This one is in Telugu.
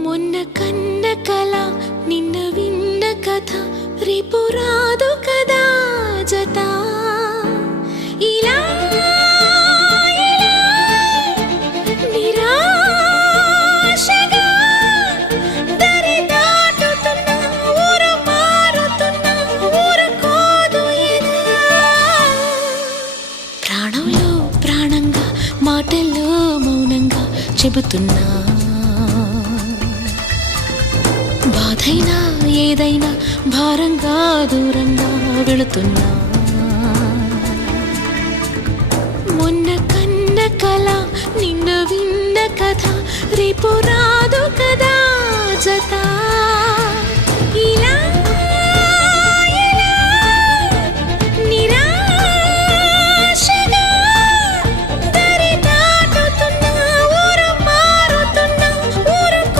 మొన్న కన్న కల నిన్న విన్న కథ రేపు రాదు కదా జత ఇలా నిరాశగా దరి దాటుతున్నా ఊరు మారుతున్నా ఊరుకోదు ఎదా ప్రాణంలో ప్రాణంగా మాటల్లో మౌనంగా చెబుతున్నా బాధైనా ఏదైనా భారంగా దూరంగా వెళుతున్నా మొన్న కన్న కల నిన్న విన్న కథ రేపు రాదు కదా